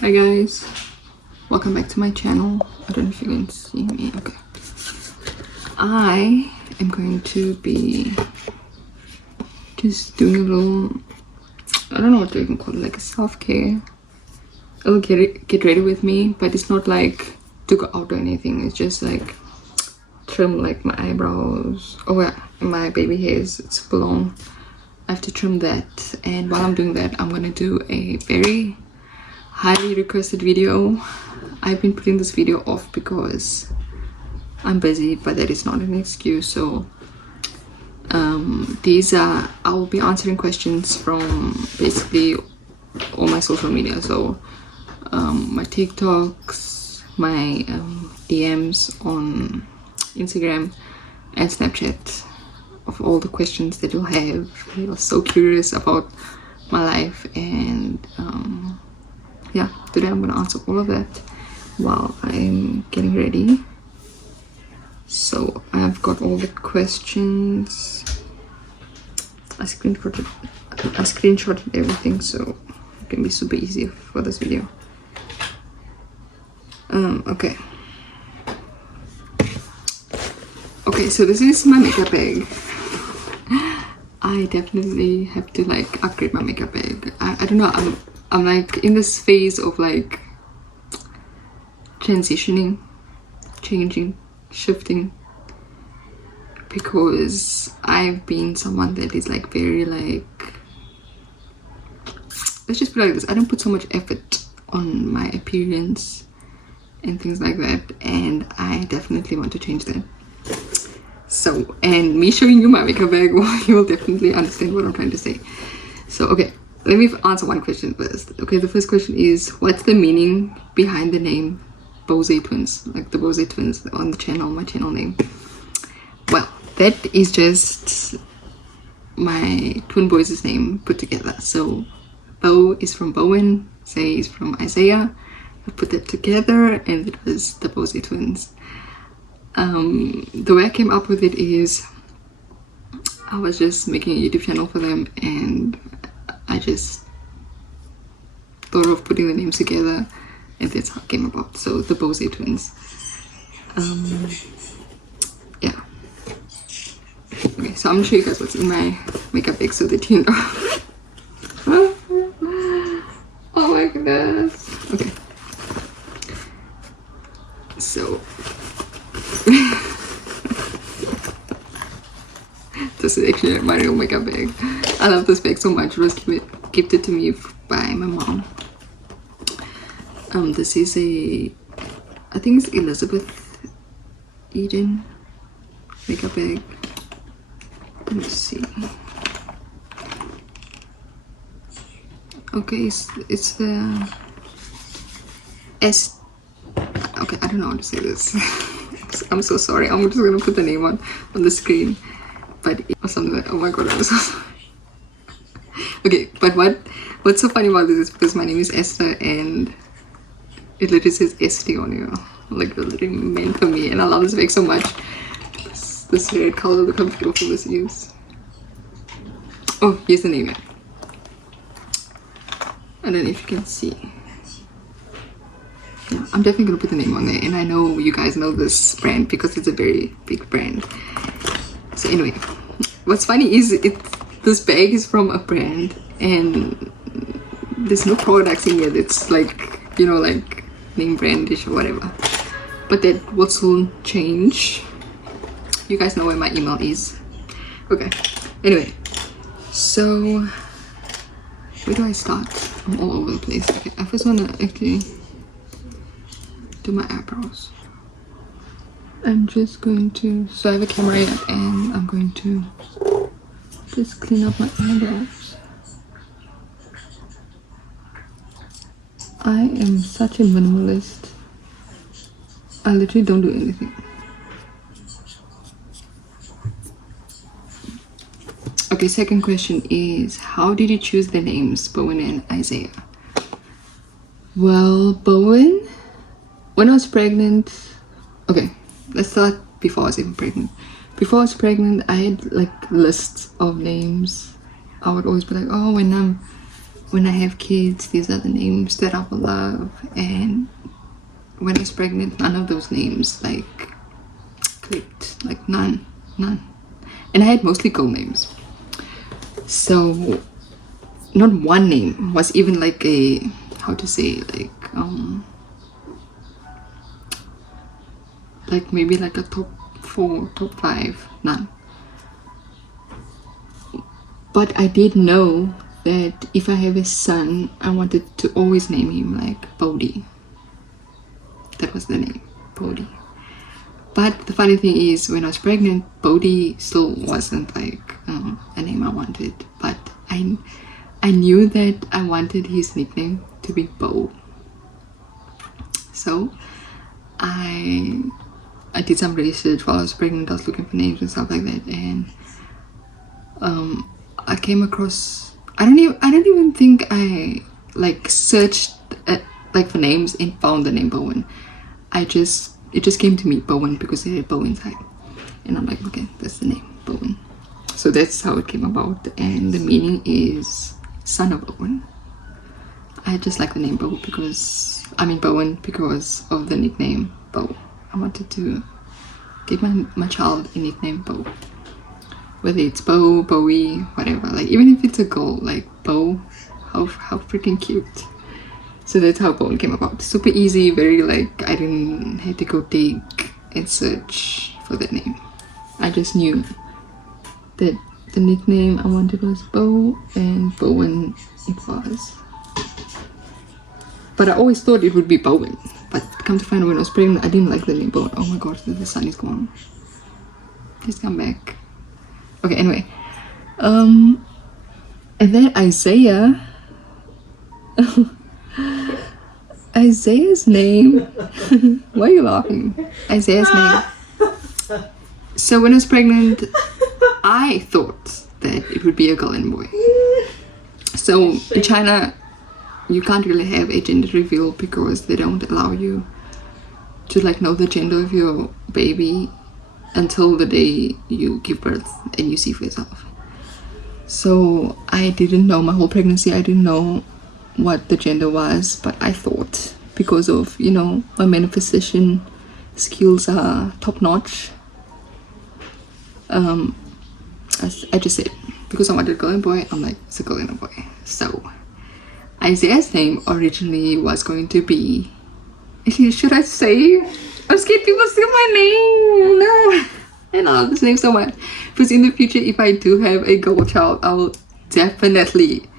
Hi guys, welcome back to my channel. I don't know if you can see me. Okay, I am going to be just doing a little, I don't know what to even call it, like a self-care. It'll get ready with me, but it's not like to go out or anything. It's just like trim like my eyebrows. Oh yeah, my baby hairs, it's full long. I have to trim that, and while I'm doing that, I'm gonna do a very highly requested video. I've been putting this video off because I'm busy, but that is not an excuse. So I will be answering questions from basically all my social media. So my TikToks, my DMs on Instagram and Snapchat, of all the questions that you'll have. You're so curious about my life, and yeah, today I'm gonna answer all of that while I'm getting ready. So I've got all the questions. I screenshotted everything, so it can be super easy for this video. Okay, so this is my makeup bag. I definitely have to like upgrade my makeup bag. I don't know, I'm like in this phase of like transitioning, changing, shifting, because I've been someone that is like very like, let's just put it like this, I don't put so much effort on my appearance and things like that, and I definitely want to change that. So, and me showing you my makeup bag, well, you will definitely understand what I'm trying to say. So okay, let me answer one question first. Okay, the first question is, what's the meaning behind the name BowZay Twins? Like the BowZay Twins on the channel, my channel name. Well, that is just my twin boys' name put together. So Bow is from Bowen, Zay is from Isaiah. I put that together and it was the BowZay Twins. The way I came up with it is I was just making a YouTube channel for them, and I just thought of putting the names together, and that's how it came about. So the BowZay Twins. Yeah. Okay, so I'm gonna show you guys what's in my makeup bag so that you know. Oh my goodness. Okay. So this is actually my real makeup bag. I love this bag so much. It was gifted to me by my mom. This is I think it's Elizabeth Eden makeup bag. Let me see. Okay, it's the S. Okay, I don't know how to say this. I'm so sorry. I'm just gonna put the name on the screen, but or something like, oh my god, I'm so sorry. Okay, but what's so funny about this is because my name is Esther, and it literally says ST on here, like literally meant for me, and I love this bag so much. This red color, look how beautiful this is. Oh, here's the name. I don't know if you can see. Yeah, I'm definitely gonna put the name on there, and I know you guys know this brand because it's a very big brand. So anyway, what's funny is this bag is from a brand, and there's no products in here that's like, you know, like name brandish or whatever, but that will soon change. You guys know where my email is. Okay, anyway, so where do I start? I'm all over the place. Okay, I first want to actually do my eyebrows. I'm just going to, so I have a camera here, and I'm going to just clean up my eyebrows. I am such a minimalist. I literally don't do anything. Okay, second question is, how did you choose the names Bowen and Isaiah? Well, Bowen, when I was pregnant, okay, let's start before I was even pregnant. Before I was pregnant, I had like lists of names. I would always be like, oh, when I'm when I have kids, these are the names that I will love. And when I was pregnant, none of those names like clicked, like none. And I had mostly girl names, so not one name was even like a, how to say, like maybe like a top 4, top 5, none. But I did know that if I have a son, I wanted to always name him like Bodhi. That was the name, Bodhi. But the funny thing is, when I was pregnant, Bodhi still wasn't like a name I wanted. But I knew that I wanted his nickname to be Bo. So I did some research while I was pregnant. I was looking for names and stuff like that, and I came across, I don't even think I like searched like for names and found the name Bowen. It just came to me, Bowen, because it had Bow inside, and I'm like, okay, that's the name, Bowen. So that's how it came about, and the meaning is son of Bowen. I just like the name Bowen because of the nickname Bo. I wanted to give my child a nickname Bo, whether it's Bo, Bowie, whatever. Like even if it's a girl, like Bo, how freaking cute. So that's how Bowen came about. Super easy, very like, I didn't have to go dig and search for that name. I just knew that the nickname I wanted was Bo, and Bowen it was. But I always thought it would be Bowen. But come to find out, when I was pregnant, I didn't like the name Bowen. Oh my god, the sun is gone. Please come back. Okay, anyway. And then Isaiah. Isaiah's name. Why are you laughing? Isaiah's name. So when I was pregnant, I thought that it would be a girl and boy. So in China, you can't really have a gender reveal because they don't allow you to like know the gender of your baby until the day you give birth and you see for yourself. So I didn't know my whole pregnancy. I didn't know what the gender was, but I thought, because of, you know, my manifestation skills are top notch, I just said, because I wanted a girl and boy, I'm like, it's a girl and a boy. So Isaiah's name originally was going to be, should I say, I'm scared people steal my name. No, and I love this name so much, because in the future, if I do have a girl child, I will definitely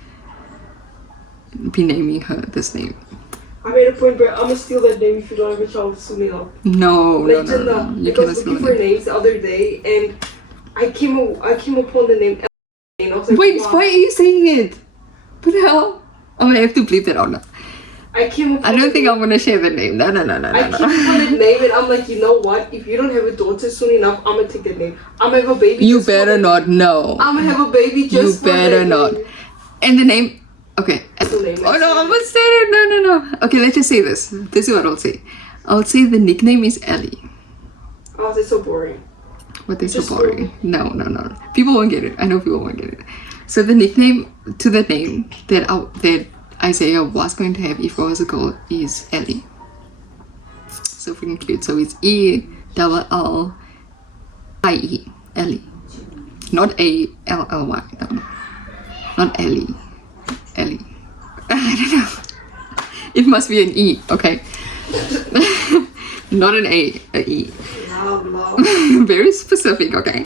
be naming her this name. I made a point, but I'm gonna steal that name if you don't have a child soon enough. No. You I was looking for names the other day, and I came upon the name. And I was like, wait, wow. why are you saying it? What the hell? Oh, I have to bleep that out now. I don't think I'm gonna share the name. No. I came upon that name, and I'm like, you know what? If you don't have a daughter soon enough, I'm gonna take that name. I'm gonna have a baby. You better not. No. I'm gonna have a baby just you better not. Name. And the name. Okay. Name, oh no, I'm gonna say it. No. Okay, let's just say this. This is what I'll say. I'll say the nickname is Ellie. Oh, that's so boring. What is so boring? No. People won't get it. I know people won't get it. So the nickname to the name that Isaiah was going to have if I was a girl is Ellie. So freaking cute. So it's ELLIE. Ellie. Not ALLY. No. Not Ellie. Ellie. I don't know. It must be an E, okay? Not an A E. No. Very specific, okay?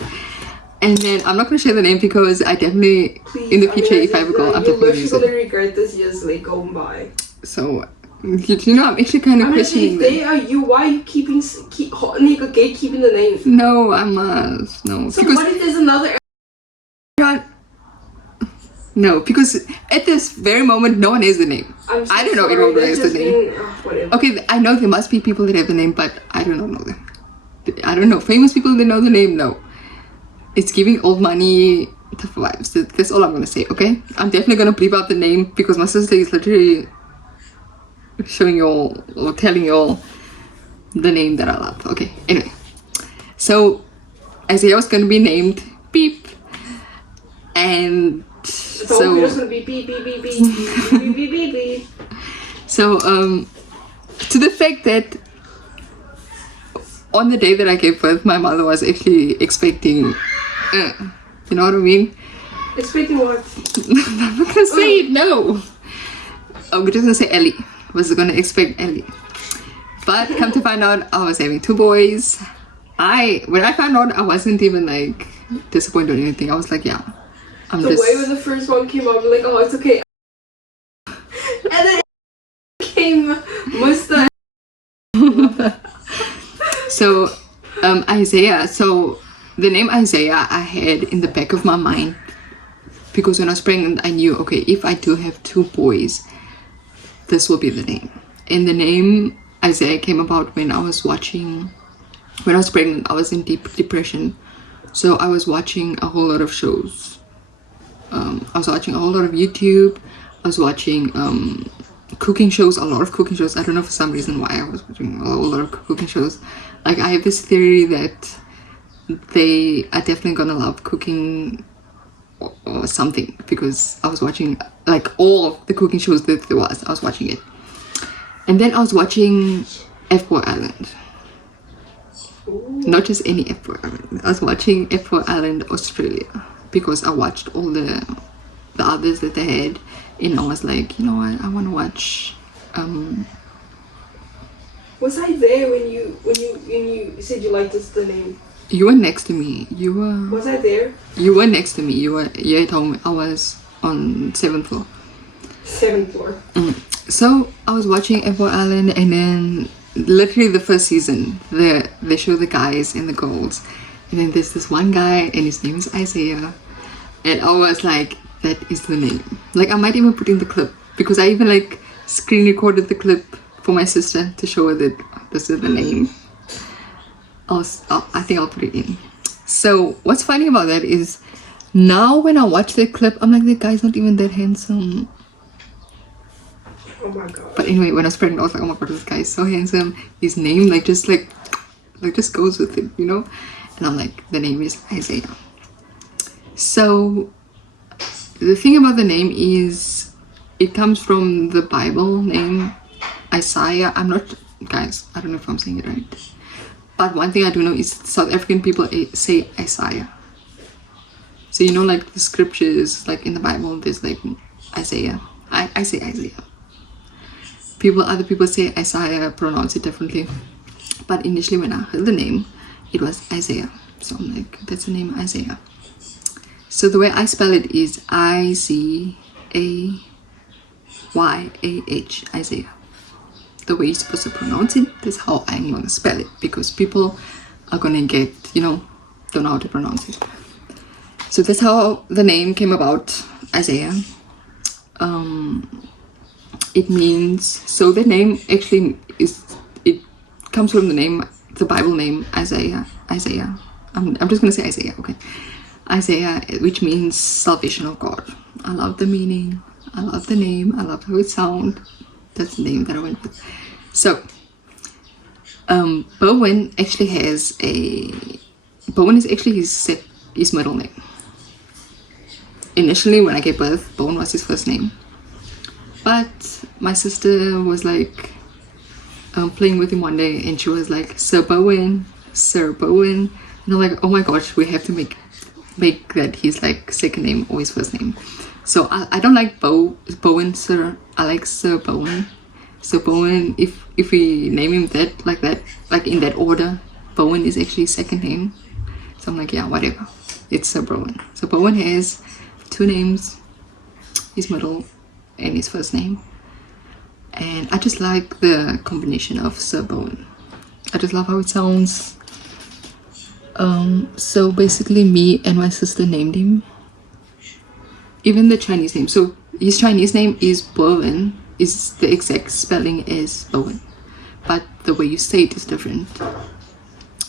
And then I'm not going to share the name because I definitely, in the future, if I have a girl, I'm definitely going to use it. You're gonna regret this years later going by. So, you know, I'm actually kind of questioning if they are you, why are you keeping the name? No, I'm not. No. So because what if there's another? No, because at this very moment, no one has the name. I don't know anyone who has the name. Whatever. Okay, I know there must be people that have the name, but I don't know them. I don't know. Famous people that know the name, no. It's giving old money tough vibes. That's all I'm going to say, okay? I'm definitely going to bleep out the name because my sister is literally showing you all or telling you all the name that I love. Okay, anyway. So, Isaiah was going to be named Beep. And So we're just gonna be beep beep beep beep beep beep beep beep. So to the fact that on the day that I gave birth, my mother was actually expecting, you know what I mean? Expecting what? I'm not gonna say it, no. Oh, we're just gonna say Ellie. Was gonna expect Ellie. But come to find out, I was having 2 boys. When I found out, I wasn't even like disappointed or anything. I was like, yeah, I'm the just... way when the first one came out, I'm like, oh, it's okay. And then came Musta. So Isaiah, so the name Isaiah I had in the back of my mind, because when I was pregnant I knew, okay, if I do have 2 boys, this will be the name. And the name Isaiah came about when I was pregnant. I was in deep depression, so I was watching a whole lot of shows. I was watching a whole lot of YouTube. I was watching cooking shows, a lot of cooking shows. I don't know for some reason why I was watching a whole lot of cooking shows. Like, I have this theory that they are definitely gonna love cooking or something, because I was watching like all of the cooking shows that there was. I was watching it, and then I was watching F4 Island. Not just any F4 Island. I was watching F4 Island Australia, because I watched all the others that they had, and I was like, you know what, I want to watch. Was I there when you said you liked the name? You were next to me. Was I there? You were next to me. You at home. I was on 7th floor. 7th floor. So I was watching F4 Island, and then literally the first season, they show the guys and the girls, and then there's this one guy, and his name is Isaiah, and I was like, that is the name. Like, I might even put in the clip, because I even like screen recorded the clip for my sister to show her that this is the name. I think I'll put it in. So what's funny about that is, now when I watch the clip, I'm like, that guy's not even that handsome. Oh my god. But anyway, when I was pregnant, I was like, oh my god, this guy is so handsome. His name just goes with it, you know? And I'm like, the name is Isaiah. So the thing about the name is, it comes from the Bible name Isaiah. Guys, I don't know if I'm saying it right. But one thing I do know is South African people say Isaiah. So, you know, like the scriptures, like in the Bible, there's like Isaiah. I say Isaiah. Other people say Isaiah, pronounce it differently. But initially when I heard the name, it was Isaiah. So I'm like, that's the name Isaiah. So the way I spell it is Isayah, Isaiah. The way you're supposed to pronounce it, that's how I'm going to spell it, because people are going to don't know how to pronounce it. So that's how the name came about, Isaiah. It means, so the name actually comes from the Bible name Isaiah. I'm just going to say Isaiah, okay. Isaiah, which means salvation of God. I love the meaning. I love the name. I love how it sounds. That's the name that I went with. So, Bowen actually Bowen is actually his middle name. Initially, when I gave birth, Bowen was his first name. But my sister was like playing with him one day, and she was like, Sir Bowen. And I'm like, oh my gosh, we have to make that his like second name or his first name. So I don't like Bowen, sir. I like Sir Bowen. So Bowen, if we name him like in that order, Bowen is actually his second name. So I'm like, yeah, whatever. It's Sir Bowen. So Bowen has 2 names, his middle and his first name. And I just like the combination of Sir Bowen. I just love how it sounds. So basically me and my sister named him. Even the Chinese name. So his Chinese name is Bowen. Is the exact spelling as Bowen. But the way you say it is different.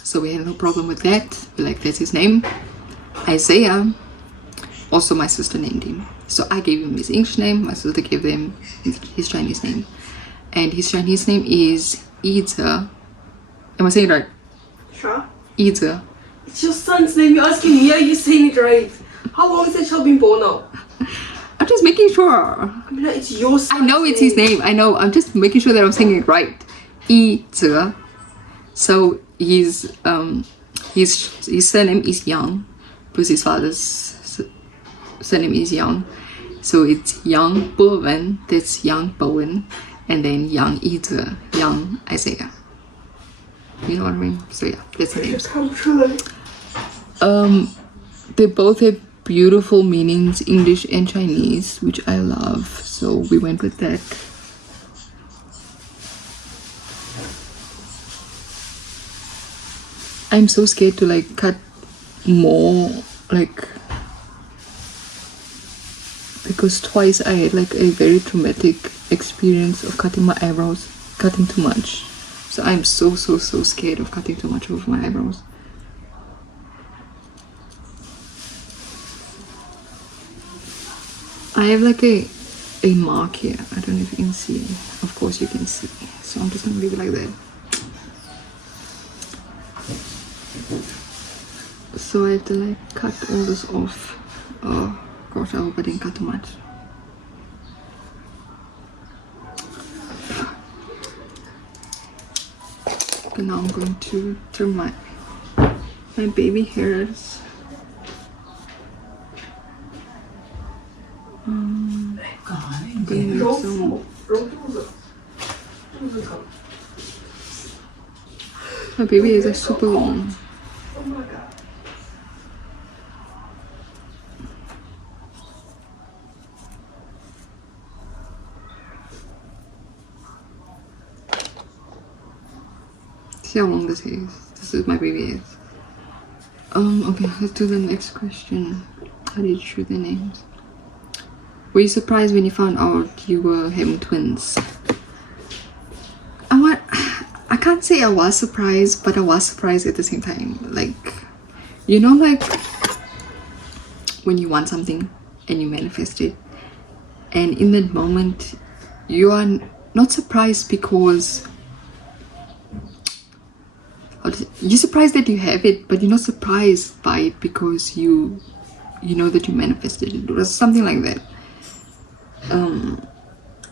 So we had no problem with that. We're like, that's his name. Isaiah. Also my sister named him. So I gave him his English name. My sister gave him his Chinese name. And his Chinese name is Yize. Am I saying it right? Sure. Yize. It's your son's name. You're asking me, are you saying it right? How long has that child been born now? I'm just making sure. I mean, it's your I know it's his name. I know. I'm just making sure that I'm saying it right. Yi-Ze. So his surname is Yang, because his father's surname is Yang. So it's Yang Bowen, that's Yang Bowen, and then Yang Yi-Ze, Yang Isaiah. You know what I mean? So yeah, that's the name. They both have beautiful meanings, English and Chinese, which I love. So we went with that. I'm so scared to like cut more, like, because twice I had like a very traumatic experience of cutting my eyebrows, cutting too much. So I'm so scared of cutting too much of my eyebrows. I have like a mark here. I don't know if you can see. Of course you can see. So I'm just gonna leave it like that. So I have to like cut all this off. Oh gosh, I hope I didn't cut too much. Okay, now I'm going to trim my baby hairs. I'm gonna make some. My baby hairs are super long. Oh my god. See how long this hair is. This is my baby hairs. Okay, let's do the next question. How did you choose their names? Were you surprised when you found out you were having twins? I can't say I was surprised, but I was surprised at the same time. Like, you know, like when you want something and you manifest it, and in that moment you are not surprised because you're surprised that you have it, but you're not surprised by it because you know that you manifested it. It was something like that.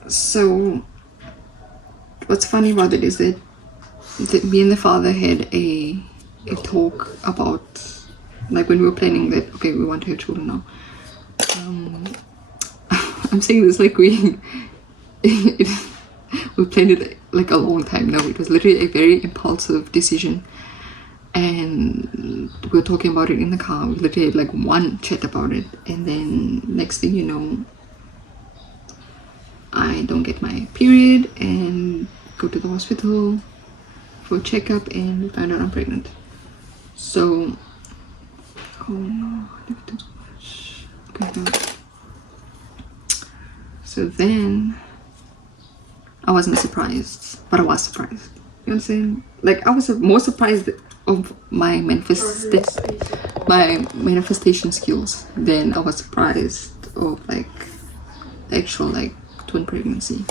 So what's funny about it is that me and the father had a talk about, like, when we were planning that, okay, we want to have children now. I'm saying this like we planned it like a long time. No, it was literally a very impulsive decision, and we were talking about it in the car. We literally had like one chat about it, and then next thing you know, I don't get my period and go to the hospital for a checkup, and we find out I'm pregnant. So, oh no, I didn't do so much. Okay, no. So then I wasn't surprised, but I was surprised. You know what I'm saying? Like, I was more surprised of my manifestation skills than I was surprised of like actual like twin pregnancy.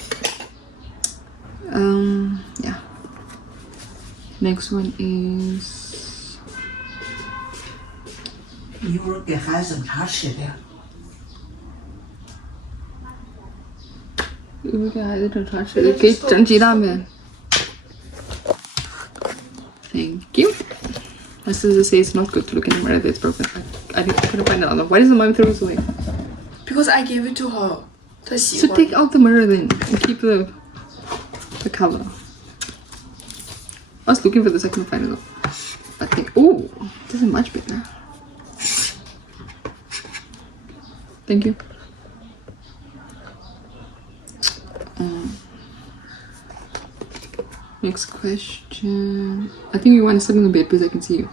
Yeah. Next one is. 一会儿给孩子整茶吃的。一会儿给孩子整茶吃的，给整鸡蛋呗。Thank you. My sister says it's not good to look in the mirror that's broken. I couldn't find another. Why does the mom throw this away? Because I gave it to her. 她喜 So 欢 take out the mirror then and keep the cover. I was looking for this, I couldn't find it though. I think, oh, this is much bigger. Thank you. Next question. I think you want to sit in the bed because I can see you.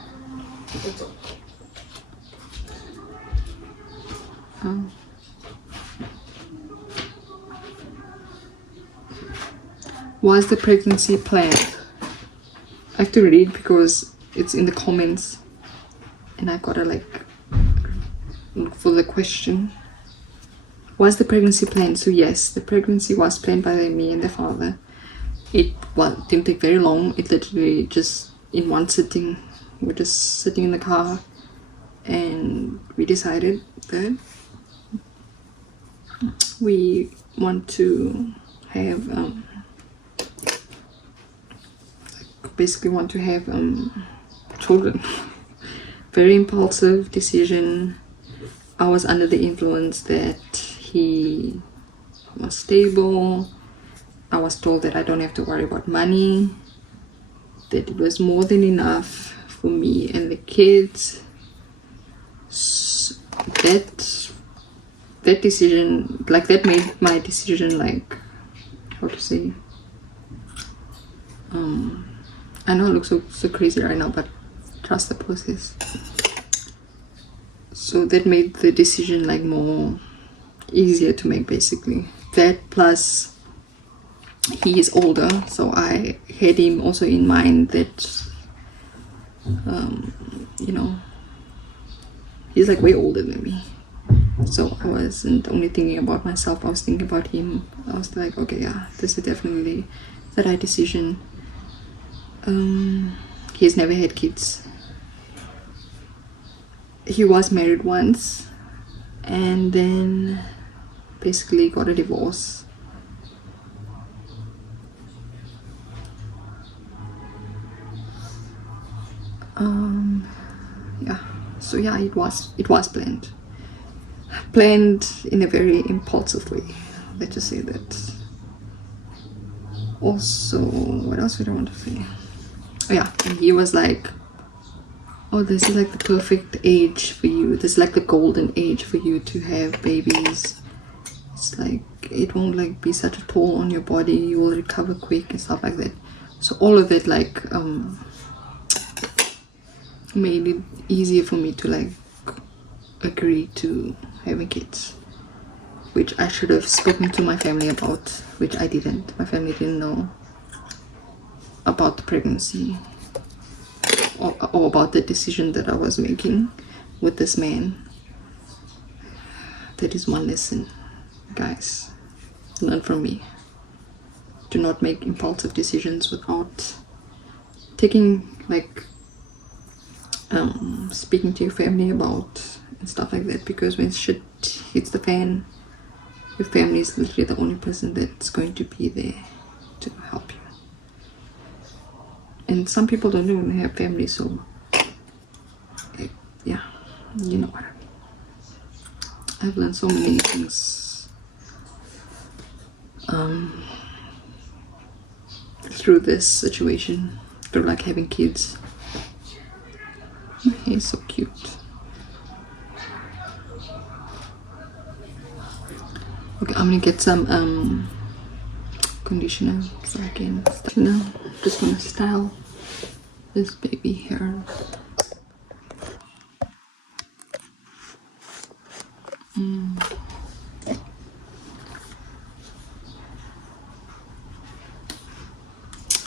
Was the pregnancy planned? I have to read because it's in the comments and I gotta like look for the question. Was the pregnancy planned? So yes, the pregnancy was planned by me and the father. It didn't take very long. It literally just in one sitting. We're just sitting in the car and we decided that we want to have basically want to have children. Very impulsive decision. I was under the influence that he was stable. I was told that I don't have to worry about money, that it was more than enough for me and the kids. That decision, like, that made my decision, like, how to say, I know I look so crazy right now, but trust the process. So that made the decision, like, more easier to make, basically. That plus he is older, so I had him also in mind that you know, he's like way older than me. So I wasn't only thinking about myself, I was thinking about him. I was like, okay, yeah, this is definitely the right decision. He's never had kids. He was married once and then basically got a divorce. Yeah, so yeah, it was planned in a very impulsive way, let's just say that. Also, what else would I want to say? Oh yeah, and he was like, oh, this is like the perfect age for you, this is like the golden age for you to have babies. It's like, it won't like be such a toll on your body, you will recover quick and stuff like that. So all of that, like, made it easier for me to like agree to having kids, which I should have spoken to my family about, which I didn't. My family didn't know about the pregnancy or about the decision that I was making with this man. That is one lesson, guys. Learn from me. Do not make impulsive decisions without taking, like, speaking to your family about and stuff like that, because when shit hits the fan, your family is literally the only person that's going to be there to help you. And some people don't even have family, so yeah, you know what I mean. I've learned so many things through this situation, through like having kids. He's so cute. Okay, I'm gonna get some conditioner so I can style. Now, just gonna style this baby hair.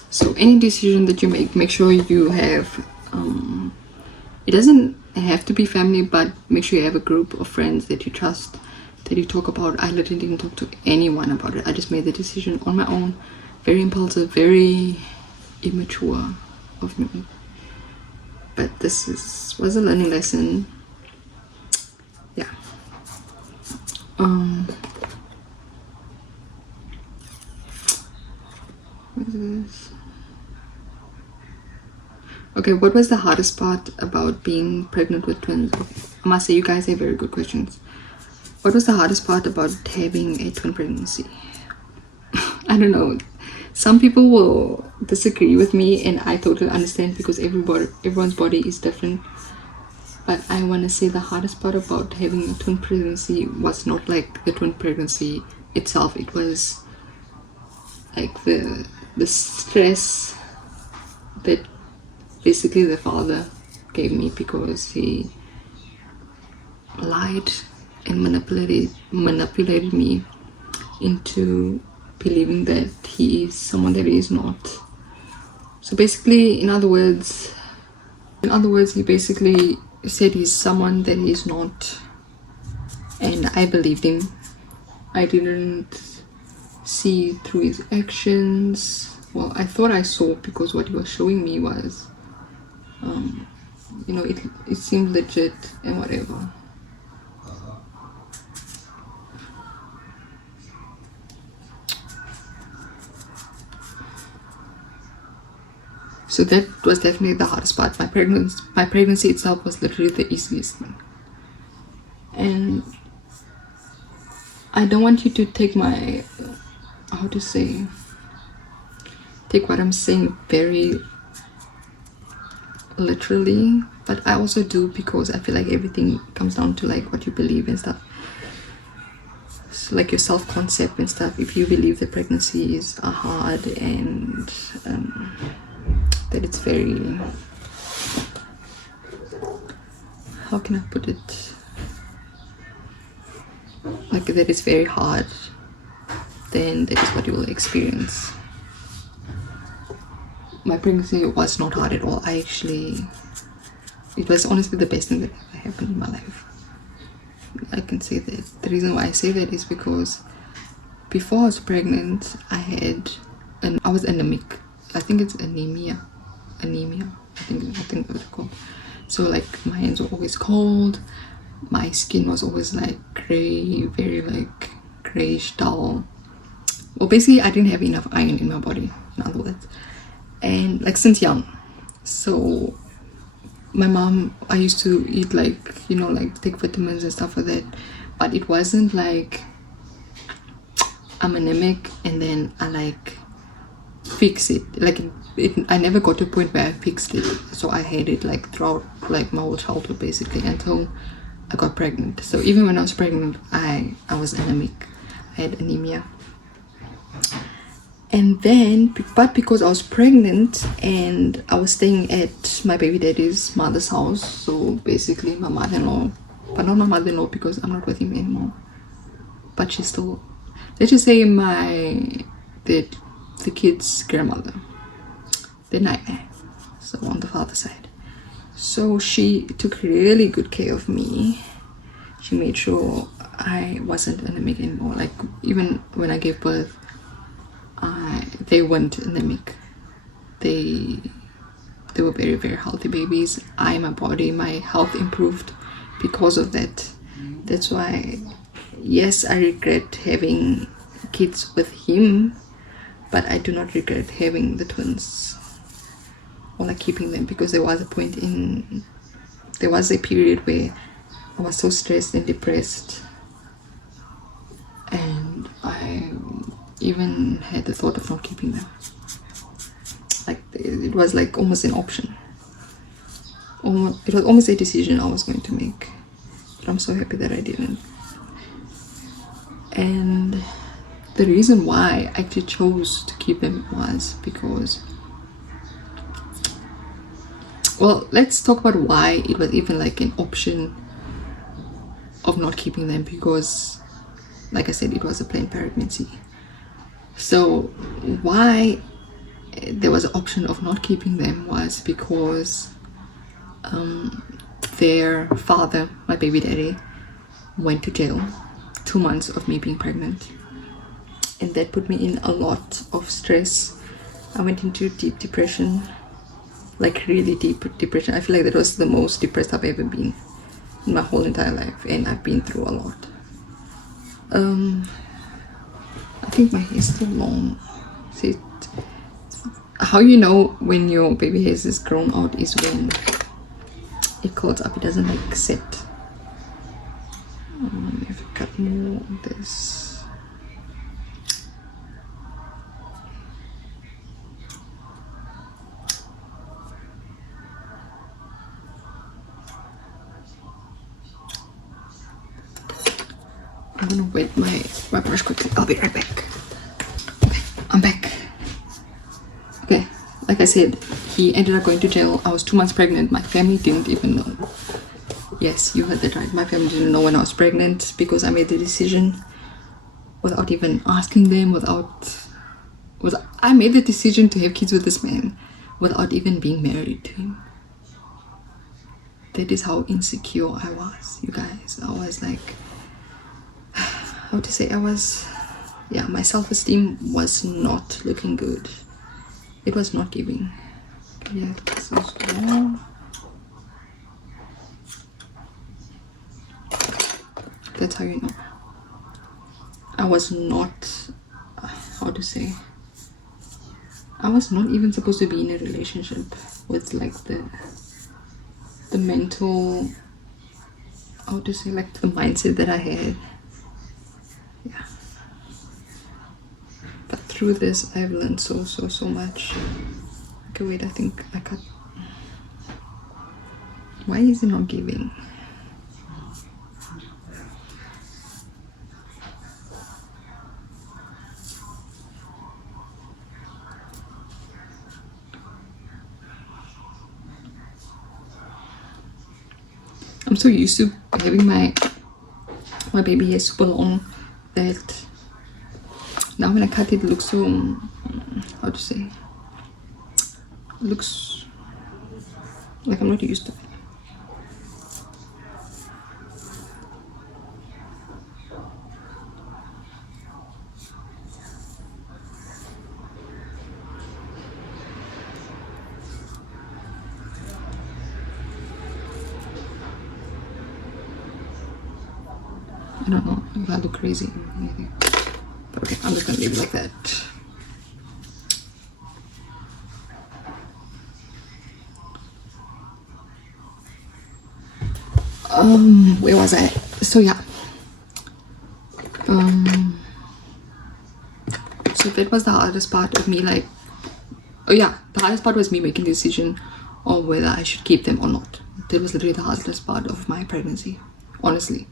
So any decision that you make sure you have, it doesn't have to be family, but make sure you have a group of friends that you trust, that you talk about. I literally didn't talk to anyone about it. I just made the decision on my own. Very impulsive, very immature of me. But this was a learning lesson. Yeah. What is this? Okay, what was the hardest part about being pregnant with twins? I must say, you guys have very good questions. What was the hardest part about having a twin pregnancy? I don't know. Some people will disagree with me, and I totally understand, because everyone's body is different. But I want to say the hardest part about having a twin pregnancy was not like the twin pregnancy itself. It was like the stress that basically the father gave me, because he lied and manipulated me into believing that he is someone that he is not. So basically, in other words, he basically said he's someone that he is not, and I believed him. I didn't see through his actions. Well, I thought I saw, because what he was showing me was, you know, it seemed legit and whatever. So that was definitely the hardest part. My pregnancy itself was literally the easiest thing. And I don't want you to take my, take what I'm saying very literally, but I also do, because I feel like everything comes down to like what you believe and stuff. So like your self-concept and stuff. If you believe that pregnancies are hard and that it's very, how can I put it, like that it's very hard, then that is what you will experience. My pregnancy was not hard at all. It was honestly the best thing that ever happened in my life. I can say that. The reason why I say that is because before I was pregnant, I was anemic. I think it's anemia. I think that's called. So like my hands were always cold. My skin was always like gray, very like grayish dull. Well, basically I didn't have enough iron in my body, in other words. And like since young. So my mom, I used to eat like, you know, like take vitamins and stuff like that, but it wasn't like I'm anemic and then I like fix it. Like I never got to a point where I fixed it. So I had it like throughout like my whole childhood basically until I got pregnant. So even when I was pregnant, I was anemic. I had anemia. And then, but because I was pregnant and I was staying at my baby daddy's mother's house, so basically my mother-in-law, but not my mother-in-law because I'm not with him anymore, but she's still, let's just say the kid's grandmother, the nightmare, so on the father's side. So she took really good care of me. She made sure I wasn't anemic anymore. Like even when I gave birth, they weren't anemic. They were very, very healthy babies. My body, my health improved because of that. That's why, yes, I regret having kids with him, but I do not regret having the twins or like keeping them, because there was a period where I was so stressed and depressed, and I even had the thought of not keeping them. Like it was like almost an option. It was almost a decision I was going to make, but I'm so happy that I didn't. And the reason why I actually chose to keep them was because, well, let's talk about why it was even like an option of not keeping them, because like I said, it was a planned pregnancy. So why there was an option of not keeping them was because their father, my baby daddy, went to jail 2 months of me being pregnant, and that put me in a lot of stress. I went into deep depression, like really deep depression. I feel like that was the most depressed I've ever been in my whole entire life, and I've been through a lot. I think my hair is still long. See, how you know when your baby hair is grown out is when it curls up. It doesn't like set. If I cut more of this. I'm gonna wet my brush quickly. I'll be right back. Okay, I'm back. Okay, like I said, he ended up going to jail. I was 2 months pregnant. My family didn't even know. Yes, you heard that right. My family didn't know when I was pregnant because I made the decision without even asking them, I made the decision to have kids with this man without even being married to him. That is how insecure I was, you guys. I was like, how to say, my self-esteem was not looking good. It was not giving. Yeah, this is small. That's how you know. I was not, how to say, I was not even supposed to be in a relationship with like the mental, how to say, like the mindset that I had. Yeah. But through this, I've learned so much. Okay, wait, I think I cut. Why is it not giving? I'm so used to having my baby hair super long that now when I cut it, it looks so, how to say, it looks like I'm not used to it. I don't know if I look crazy or anything. But okay, I'm just gonna leave it like that. Where was I? So yeah. So that was the hardest part of me, like, oh yeah, the hardest part was me making the decision on whether I should keep them or not. That was literally the hardest part of my pregnancy, honestly.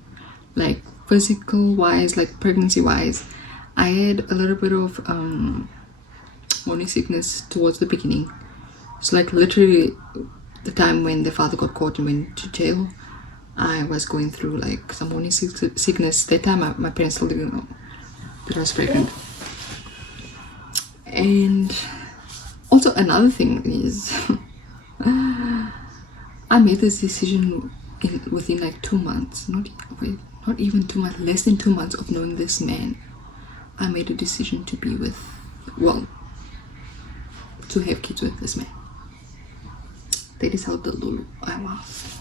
Like physical wise, like pregnancy wise, I had a little bit of morning sickness towards the beginning. So like literally the time when the father got caught and went to jail, I was going through like some morning sickness. That time my parents still didn't know that I was pregnant. And also another thing is I made this decision within like 2 months, not even 2 months, less than 2 months of knowing this man. I made a decision to be with, well, to have kids with this man. That is how delulu I was.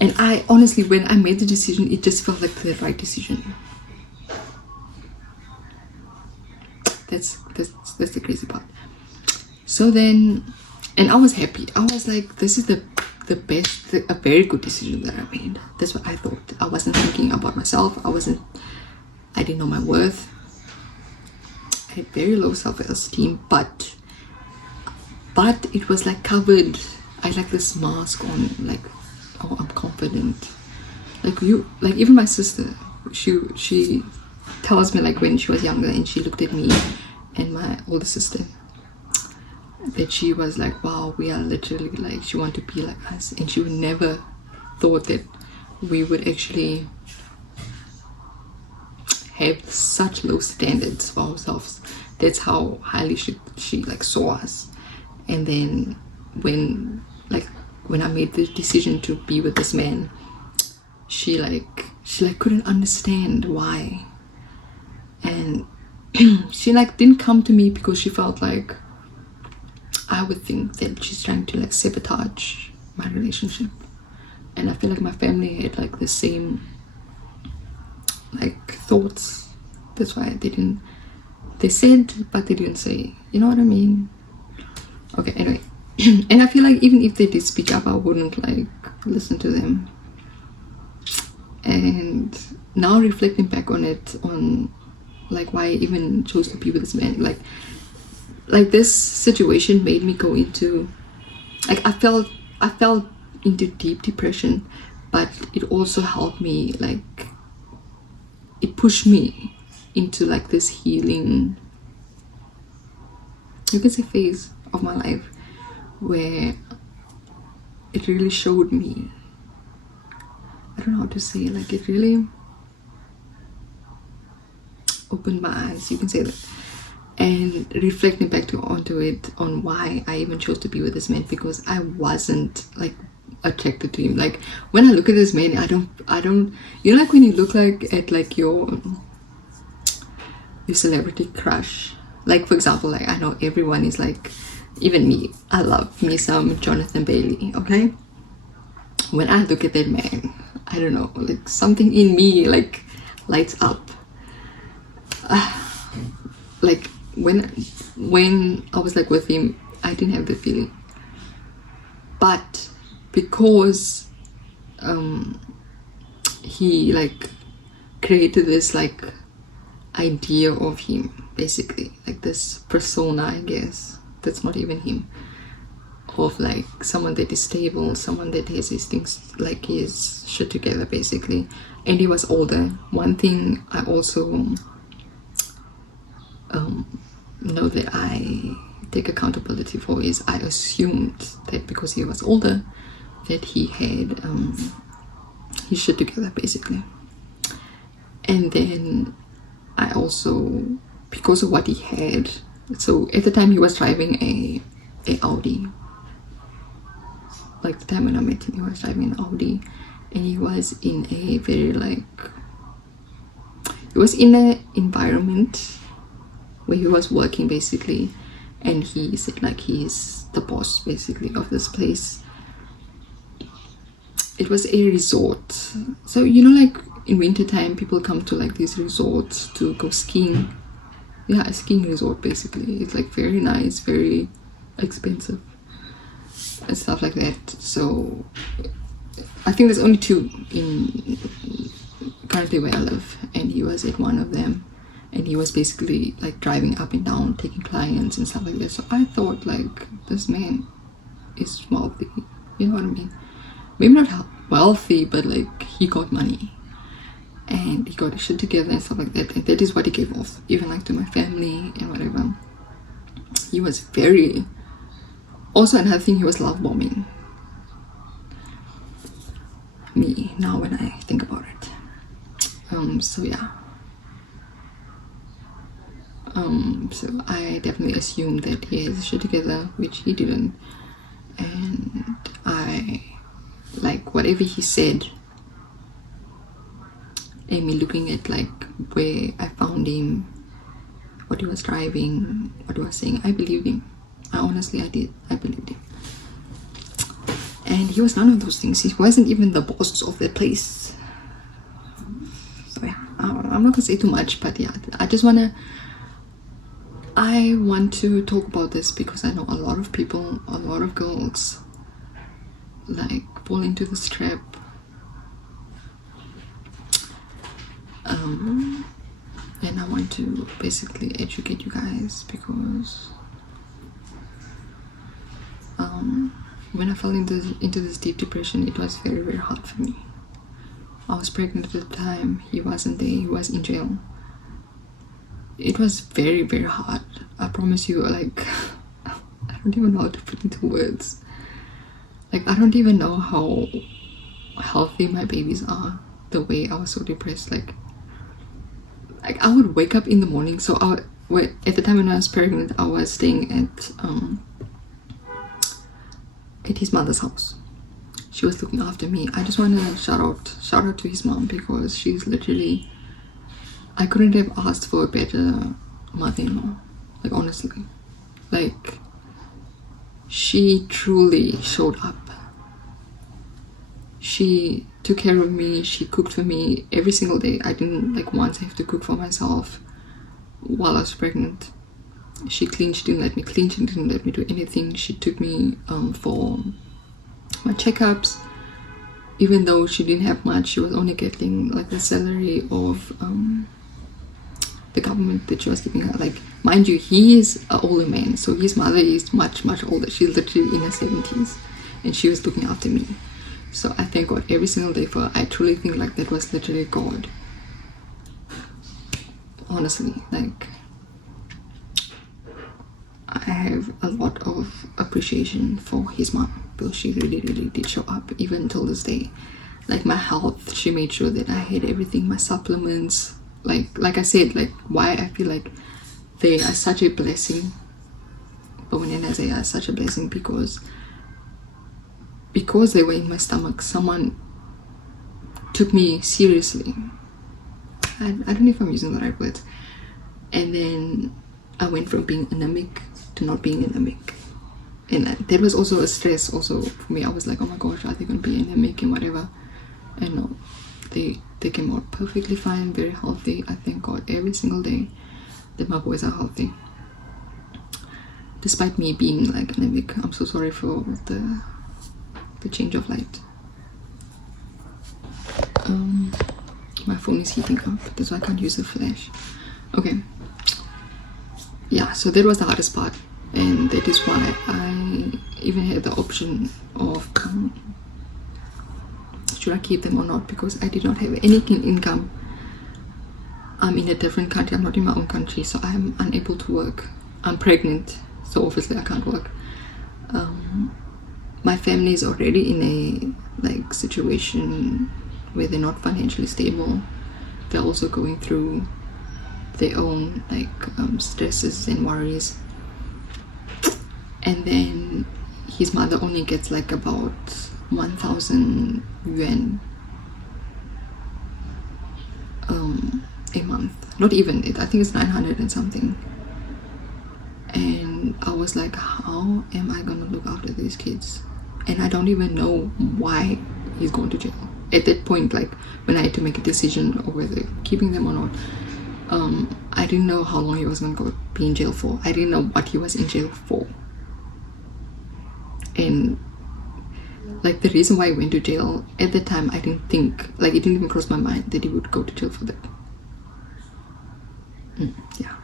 And I honestly, when I made the decision, it just felt like the right decision. That's the crazy part. So then, and I was happy. I was like, this is the best, a very good decision that I made. That's what I thought. I wasn't thinking about myself. I didn't know my worth. I had very low self-esteem, but it was like covered. I had like this mask on, like, oh, I'm confident. Like even my sister, she tells me, like, when she was younger and she looked at me and my older sister, that she was like, wow, we are literally like, she want to be like us. And she would never thought that we would actually have such low standards for ourselves. That's how highly she like saw us. And then when I made the decision to be with this man, she couldn't understand why. And she like didn't come to me because she felt like I would think that she's trying to like sabotage my relationship. And I feel like my family had like the same like thoughts. That's why they said, but they didn't say, you know what I mean? Okay, anyway. And I feel like even if they did speak up, I wouldn't like listen to them. And now reflecting back on it, on like why I even chose to be with this man, like this situation made me go into, like, I felt into deep depression, but it also helped me, like, it pushed me into like this healing, you can say, phase of my life, where it really showed me, I don't know how to say, like, it really opened my eyes, you can say that. And reflecting back onto it, on why I even chose to be with this man, because I wasn't like attracted to him. Like, when I look at this man, I don't, you know, like when you look like at like your celebrity crush, like, for example, like, I know everyone is like, even me, I love me some Jonathan Bailey, okay? When I look at that man, I don't know, like, something in me like lights up. Like, when I was like with him, I didn't have the feeling. But because he like created this like idea of him, basically, like this persona, I guess, that's not even him, of like someone that is stable, someone that has his things, like his shit together, basically. And he was older. One thing I also know that I take accountability for is I assumed that because he was older that he had his shit together, basically. And then I also, because of what he had, so at the time he was driving a Audi. Like the time when I met him, he was driving an Audi, and he was in a very like, he was in an environment where he was working, basically, and he said like he's the boss, basically, of this place. It was a resort, so you know, like in winter time people come to like these resorts to go skiing. Yeah, a skiing resort, basically. It's like very nice, very expensive and stuff like that. So I think there's only two in currently where I live, and he was at one of them, and he was basically like driving up and down, taking clients and stuff like that. So I thought like, this man is wealthy, you know what I mean? Maybe not wealthy, but like he got money and he got his shit together and stuff like that, and that is what he gave off, even like to my family and whatever. He was very, also another thing, he was love bombing me now when I think about it. So yeah, so I definitely assumed that he has shit together, which he didn't. And I, like, whatever he said, and me looking at like where I found him, what he was driving, what he was saying, I believed him. I did. I believed him. And he was none of those things. He wasn't even the boss of that place. So yeah, I'm not gonna say too much, but yeah, I want to talk about this because I know a lot of people, a lot of girls like fall into this trap. And I want to basically educate you guys, because when I fell into this deep depression, it was very, very hard for me. I was pregnant at the time. He wasn't there. He was in jail. It was very, very hard. I promise you, like, I don't even know how to put into words. Like, I don't even know how healthy my babies are, the way I was so depressed. Like I would wake up in the morning. So at the time when I was pregnant, I was staying at his mother's house. She was looking after me. I just want to shout out to his mom, because she's literally, I couldn't have asked for a better mother-in-law. Like, honestly, like, she truly showed up. She took care of me. She cooked for me every single day. I didn't like once have to cook for myself while I was pregnant. She cleaned. She didn't let me clean. She didn't let me do anything. She took me for my checkups, even though she didn't have much. She was only getting like the salary of the government that she was giving her. Like, mind you, he is an older man, so his mother is much, much older. She's literally in her 70s, and she was looking after me. So I thank God every single day for her. I truly think like that was literally God. Honestly, like, I have a lot of appreciation for his mom, because she really, really did show up, even till this day. Like, my health, she made sure that I had everything, my supplements. Like I said, like, why I feel like they are such a blessing. But when I say are such a blessing, because they were in my stomach, someone took me seriously. I don't know if I'm using the right words. And then I went from being anemic to not being anemic. And that was also a stress also for me. I was like, oh my gosh, are they going to be anemic and whatever? And no, they came out perfectly fine, very healthy. I thank God every single day that my boys are healthy. despite me being like anemic. I'm so sorry for the change of light. My phone is heating up, that's why I can't use the flash. Okay, yeah, so that was the hardest part, and that is why I even had the option of should I keep them or not, because I did not have any income. I'm in a different country, I'm not in my own country, so I'm unable to work. I'm pregnant, so obviously I can't work. My family is already in a like situation where they're not financially stable. They're also going through their own like stresses and worries. And then his mother only gets like about 1,000 yuan a month. Not even, I think it's 900 and something. And I was like, how am I gonna look after these kids? And I don't even know why he's going to jail. At that point, like when I had to make a decision of whether keeping them or not, I didn't know how long he was going to be in jail for. I didn't know what he was in jail for. And like the reason why he went to jail, at the time I didn't think, like it didn't even cross my mind that he would go to jail for that. Yeah.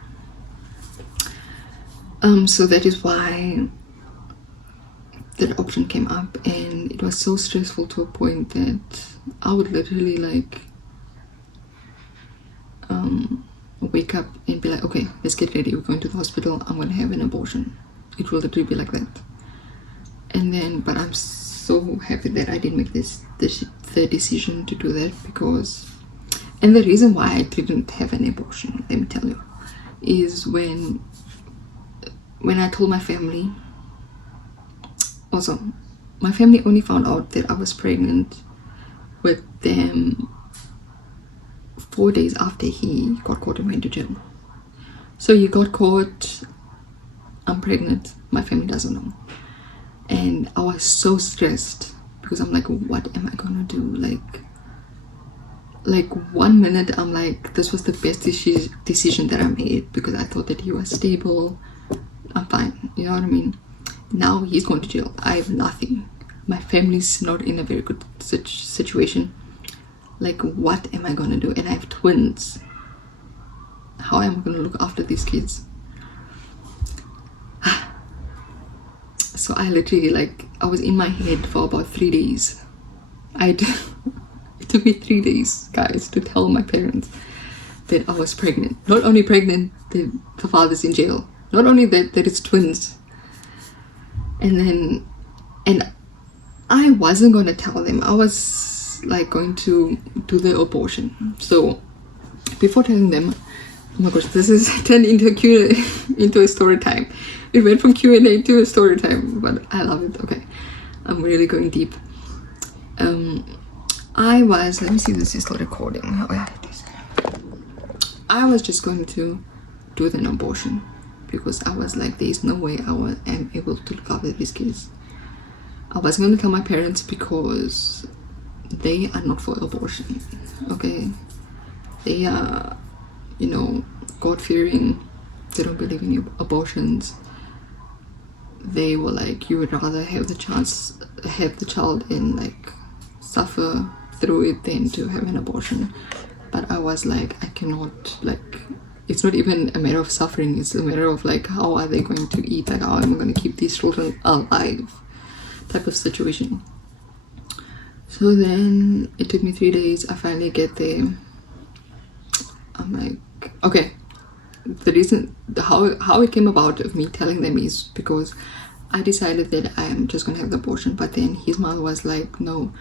So that is why that option came up, and it was so stressful to a point that I would literally like wake up and be like, okay, let's get ready, we're going to the hospital, I'm going to have an abortion. It will literally be like that. And then, but I'm so happy that I didn't make the decision to do that, because, and the reason why I didn't have an abortion, let me tell you, is when I told my family. Also, my family only found out that I was pregnant with them 4 days after he got caught and went to jail. So he got caught, I'm pregnant, my family doesn't know. And I was so stressed because I'm like, what am I gonna do? Like 1 minute I'm like, this was the best decision that I made because I thought that he was stable, I'm fine, you know what I mean? Now he's going to jail. I have nothing. My family's not in a very good situation. Like, what am I gonna do? And I have twins. How am I gonna look after these kids? So I literally, like, I was in my head for about 3 days. It took me 3 days, guys, to tell my parents that I was pregnant. Not only pregnant, that the father's in jail. Not only that it's twins. And I wasn't going to tell them. I was like going to do the abortion. So before telling them, oh my gosh, this is turned into a story time. It went from Q&A to a story time, but I love it. Okay, I'm really going deep. Let me see, this is still recording. Oh yeah, it is. I was just going to do an abortion, because I was like, there's no way I am able to look after these kids. I wasn't going to tell my parents because they are not for abortion, okay? They are, you know, God-fearing. They don't believe in abortions. They were like, you would rather have the child and like suffer through it than to have an abortion. But I was like, I cannot, like, it's not even a matter of suffering, it's a matter of like, how are they going to eat, like how am I going to keep these children alive, type of situation. So then it took me 3 days. I finally get there. I'm like, okay, the reason how it came about of me telling them is because I decided that I am just going to have the abortion. But then his mother was like, no,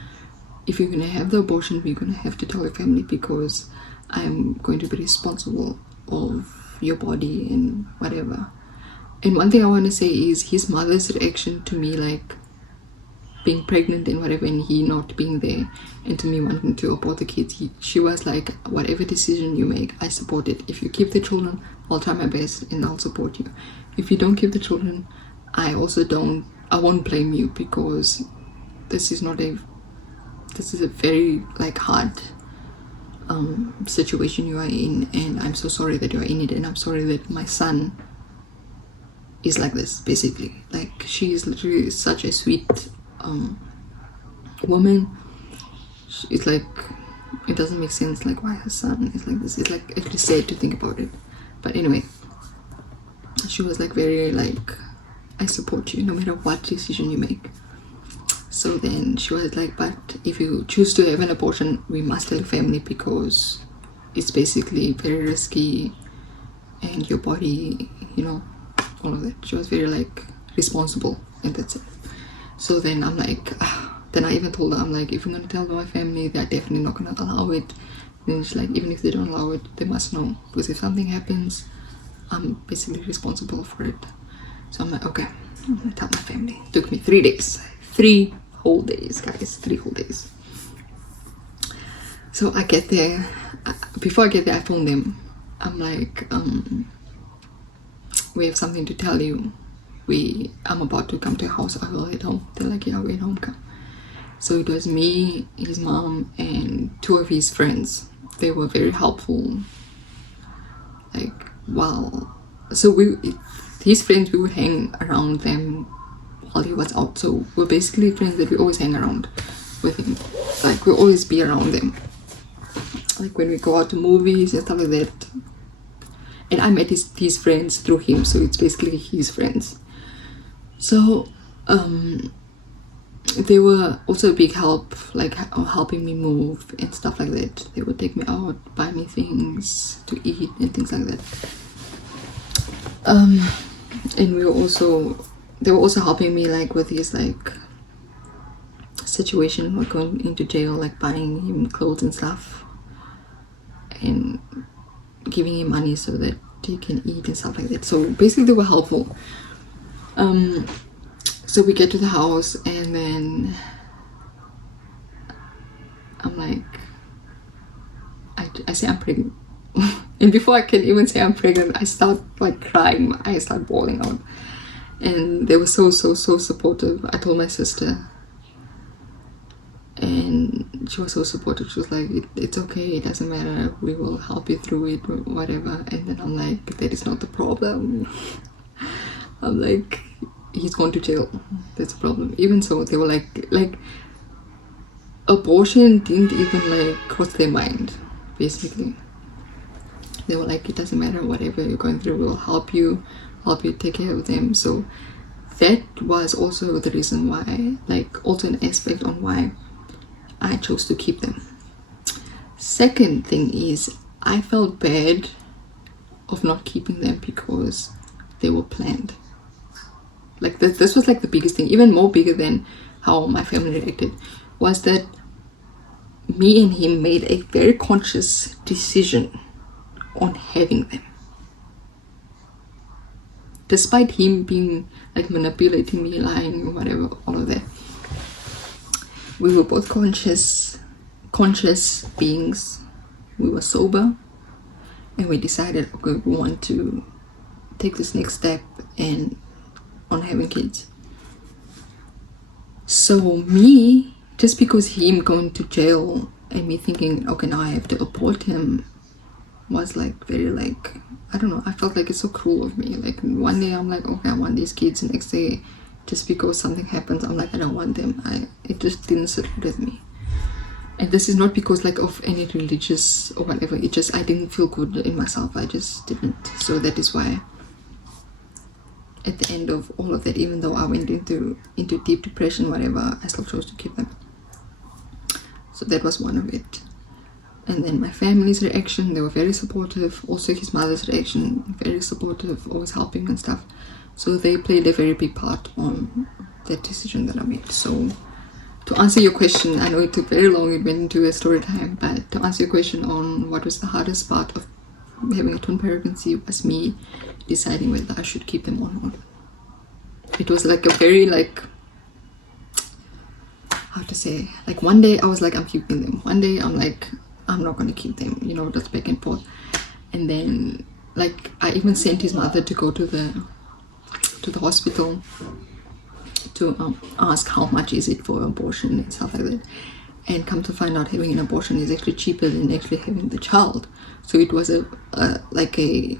if you're going to have the abortion, we're going to have to tell your family, because I'm going to be responsible of your body and whatever. And one thing I want to say is his mother's reaction to me, like being pregnant and whatever, and he not being there, and to me wanting to abort the kids, she was like, whatever decision you make, I support it. If you keep the children, I'll try my best and I'll support you. If you don't keep the children, I won't blame you, because this is a very like hard situation you are in, and I'm so sorry that you are in it, and I'm sorry that my son is like this, basically. Like, she's literally such a sweet woman. It's like, it doesn't make sense like why her son is like this. It's like actually sad to think about it. But anyway, she was like very like, I support you no matter what decision you make. So then she was like, but if you choose to have an abortion, we must have a family, because it's basically very risky, and your body, you know, all of that. She was very like responsible, and that's it. So then I'm like, then I even told her, I'm like, if I'm gonna tell my family, they're definitely not gonna allow it. Then she's like, even if they don't allow it, they must know, because if something happens, I'm basically responsible for it. So I'm like, okay, I'm gonna tell my family. It took me 3 days. 3 whole days, guys. 3 whole days. So I get there. Before I get there, I phone them. I'm like, we have something to tell you. I'm about to come to your house. I will head home. They're like, yeah, we're at home, come. So it was me, his mom, and 2 of his friends. They were very helpful. Like, wow. So his friends, we would hang around them while he was out. So we're basically friends that we always hang around with him. Like, we'll always be around them. Like when we go out to movies and stuff like that. And I met his friends through him, so it's basically his friends. So they were also a big help, like helping me move and stuff like that. They would take me out, buy me things to eat and things like that. And they were also helping me like with his like situation, like going into jail, like buying him clothes and stuff, and giving him money so that he can eat and stuff like that. So basically they were helpful. So we get to the house, and then I'm like, I say I'm pregnant. And before I can even say I'm pregnant, I start like crying. My eyes start bawling out. And they were so supportive. I told my sister, and she was so supportive. She was like, it's okay, it doesn't matter, we will help you through it, whatever. And then I'm like, that is not the problem. I'm like, he's gone to jail, that's the problem. Even so, they were like abortion didn't even like cross their mind, basically. They were like, it doesn't matter, whatever you're going through, we'll help you take care of them. So that was also the reason why, like also an aspect on why I chose to keep them. Second thing is, I felt bad of not keeping them because they were planned. Like this was like the biggest thing, even more bigger than how my family reacted, was that me and him made a very conscious decision on having them. Despite him being like manipulating me, lying, or whatever, all of that. We were both conscious beings. We were sober, and we decided, okay, we want to take this next step and on having kids. So me, just because him going to jail and me thinking, okay, now I have to abort him, was like very like, I don't know, I felt like it's so cruel of me. Like one day I'm like, okay, I want these kids, and next day, just because something happens, I'm like, I don't want them. It just didn't sit with me. And this is not because like of any religious or whatever, it just, I didn't feel good in myself, I just didn't. So that is why at the end of all of that, even though I went into deep depression, whatever, I still chose to keep them. So that was one of it. And then my family's reaction, they were very supportive. Also his mother's reaction, very supportive, always helping and stuff. So they played a very big part on that decision that I made. So to answer your question, I know it took very long, it went into a story time, but to answer your question on what was the hardest part of having a twin pregnancy, was me deciding whether I should keep them or not. It was like a very like, how to say, like one day I was like, I'm keeping them. One day I'm like, I'm not going to keep them, you know, just back and forth. And then like I even sent his mother to go to the hospital to ask how much is it for abortion and stuff like that. And come to find out, having an abortion is actually cheaper than actually having the child. So it was like a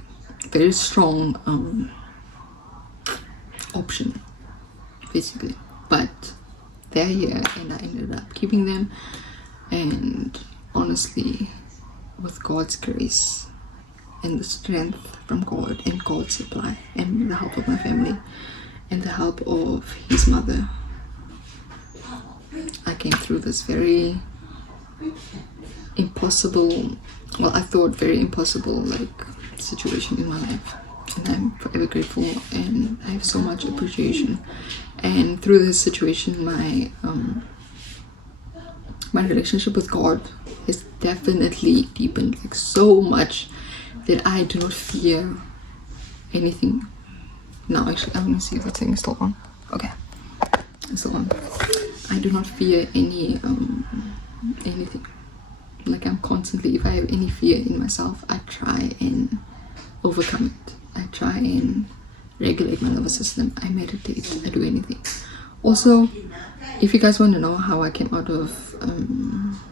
very strong option, basically. But they're here, and I ended up keeping them. And honestly, with God's grace and the strength from God and God's supply and the help of my family and the help of his mother, I came through this very impossible, well, I thought very impossible, like, situation in my life. And I'm forever grateful, and I have so much appreciation. And through this situation, my relationship with God has definitely deepened, like, so much that I do not fear anything. Now, actually, I want to see if that thing is still on. Okay, it's still on. I do not fear anything. Like, I'm constantly, if I have any fear in myself, I try and overcome it. I try and regulate my nervous system. I meditate. I do anything. Also, if you guys want to know how I came out of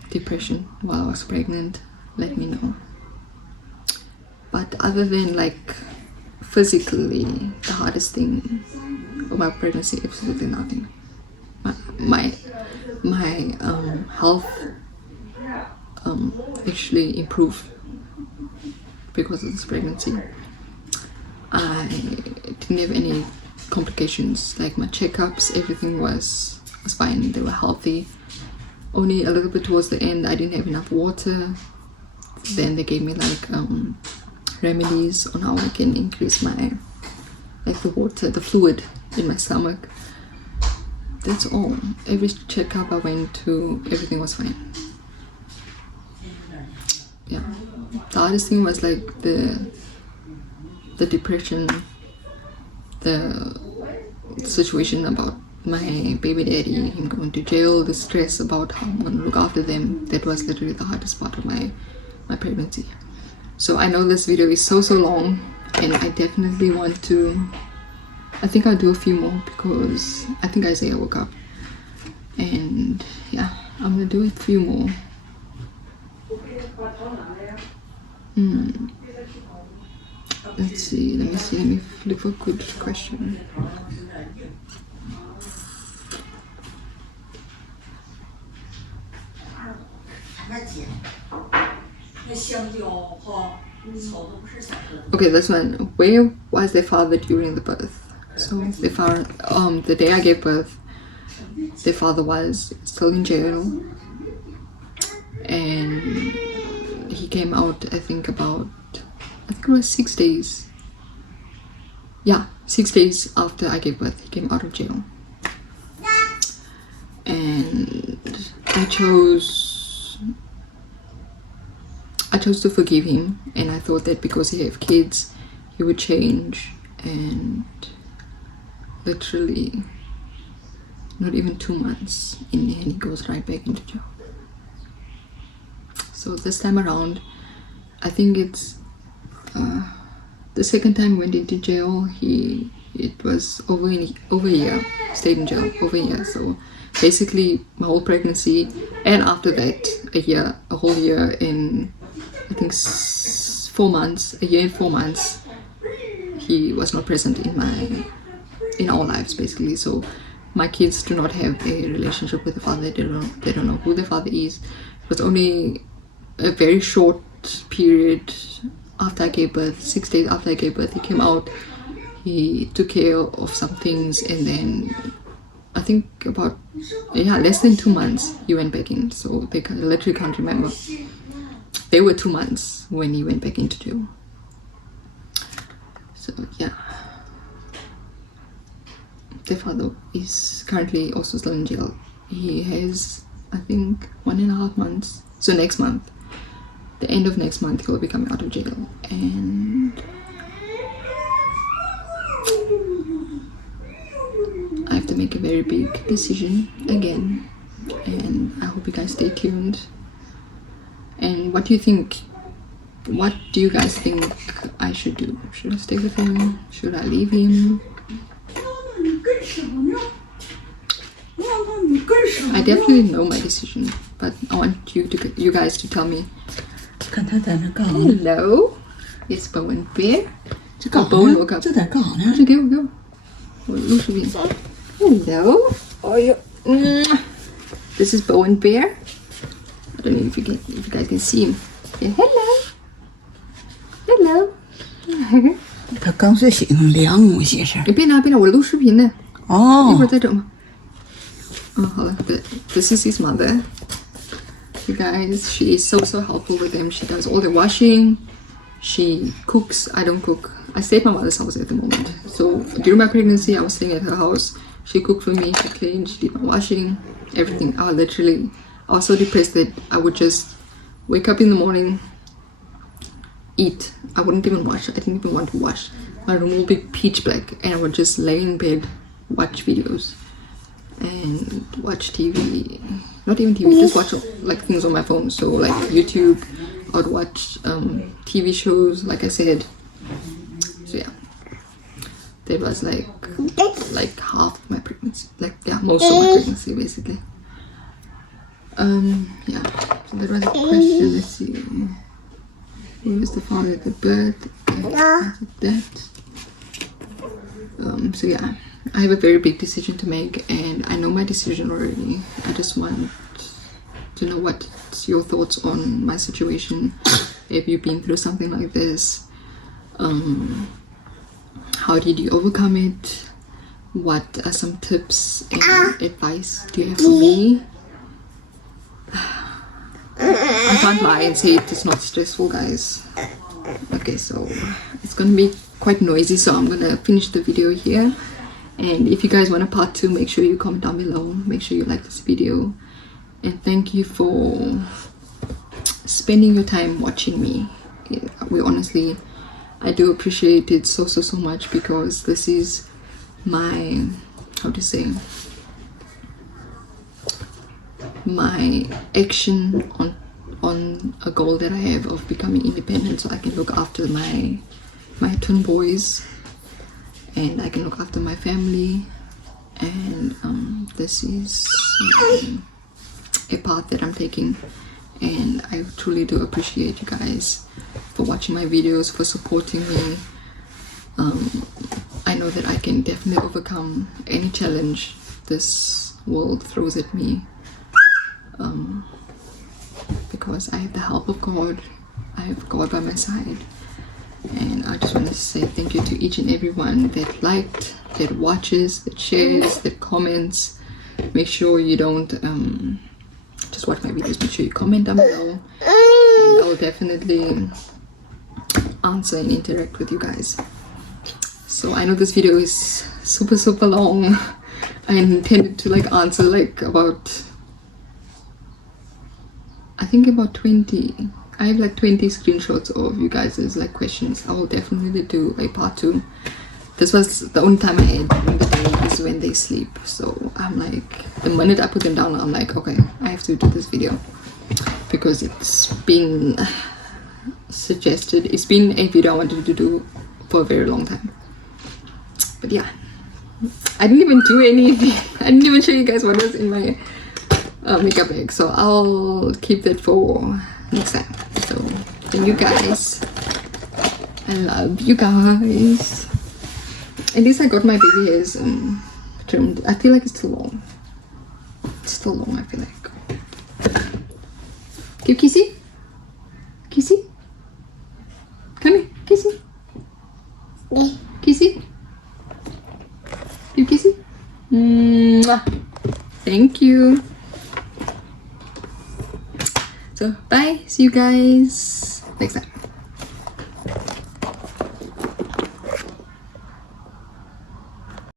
depression while I was pregnant, let me know. But other than, like, physically, the hardest thing of my pregnancy, absolutely nothing. My health actually improved because of this pregnancy. I didn't have any complications. Like, my checkups, everything was fine. They were healthy. Only a little bit towards the end, I didn't have enough water. Then they gave me, like, remedies on how I can increase my, like, the water, the fluid in my stomach. That's all. Every checkup I went to, everything was fine. Yeah. The hardest thing was, like, the depression, the situation about my baby daddy, him going to jail, the stress about how I'm going to look after them. That was literally the hardest part of my pregnancy. So I know this video is so long, and I definitely want to, I think I'll do a few more because I think Isaiah woke up. And yeah, I'm going to do a few more. Let's see, let me look for a good question. Okay, this one. Where was their father during the birth? So their father, the day I gave birth, their father was still in jail, and he came out, I think it was 6 days. Yeah, 6 days after I gave birth, he came out of jail. And I chose to forgive him, and I thought that because he had kids, he would change, and literally not even 2 months in, and he goes right back into jail. So this time around, I think it's the second time he went into jail, it was over a year, stayed in jail over a year. So basically my whole pregnancy, and after that a whole year in, I think 4 months, a year and 4 months, he was not present in our lives, basically. So my kids do not have a relationship with the father. They don't know who the father is. It was only a very short period after I gave birth, 6 days after I gave birth, he came out. He took care of some things, and then I think about less than 2 months he went back in. So they literally can't remember. They were 2 months when he went back into jail. So yeah, their father is currently also still in jail. He has, I think, 1.5 months. So next month, the end of next month, he'll be coming out of jail. And I have to make a very big decision again, and I hope you guys stay tuned. And what do you think? What do you guys think I should do? Should I stay with him? Should I leave him? I definitely know my decision, but I want you guys to tell me. Hello, it's Bowen Bear. Bowen woke up. 这在干啥呢？ Go. Hello. Oh, you. This is Bow and Bear. I don't know if you guys can see him. Yeah, hello. Hello. 他刚睡醒，凉我些事。别拿，我录视频呢。哦。一会儿再整吧。好了。This is his mother. You guys, she is so helpful with them. She does all the washing. She cooks. I don't cook. I stay at my mother's house at the moment. So during my pregnancy, I was staying at her house. She cooked for me. She cleaned. She did my washing. Everything. I was so depressed that I would just wake up in the morning, eat. I wouldn't even wash. I didn't even want to wash. My room would be pitch black, and I would just lay in bed, watch videos, and watch TV. Not even TV, just watch like things on my phone. So like YouTube, I'd watch TV shows, like I said. So yeah, that was like half of my pregnancy, most of my pregnancy basically. Yeah, so that was a question. Let's see, who was the father at the birth? That. So yeah, I have a very big decision to make, and I know my decision already. I just want to know what's your thoughts on my situation. Have you been through something like this? How did you overcome it? What are some tips and advice do you have for me? I can't lie and say it is not stressful, guys. Okay, so it's gonna be quite noisy, so I'm gonna finish the video here. And if you guys want a part 2, make sure you comment down below. Make sure you like this video, and thank you for spending your time watching me. I do appreciate it so much, because this is my, my action on a goal that I have of becoming independent, so I can look after my twin boys, and I can look after my family. And this is a path that I'm taking, and I truly do appreciate you guys for watching my videos, for supporting me. I know that I can definitely overcome any challenge this world throws at me, because I have the help of God. I have God by my side. And I just want to say thank you to each and everyone that liked, that watches, that shares, that comments. Make sure you don't just watch my videos. Make sure you comment down below, and I'll definitely answer and interact with you guys. So I know this video is super long. I intended to answer about, I think about 20. I have 20 screenshots of you guys' questions. I will definitely do a part 2. This was the only time I had during the day is when they sleep. So I'm the minute I put them down, I'm okay, I have to do this video, because it's been suggested. It's been a video I wanted to do for a very long time. But yeah, I didn't even do anything. I didn't even show you guys what was in my makeup bag. So I'll keep that for next time. So thank you guys. I love you guys. At least I got my baby hairs trimmed. I feel like it's too long. It's still long, I feel like. Give Kissy. Kissy. Come here, Kissy. Kissy. Give Kissy. Mwah. Thank you. So bye. See you guys next time.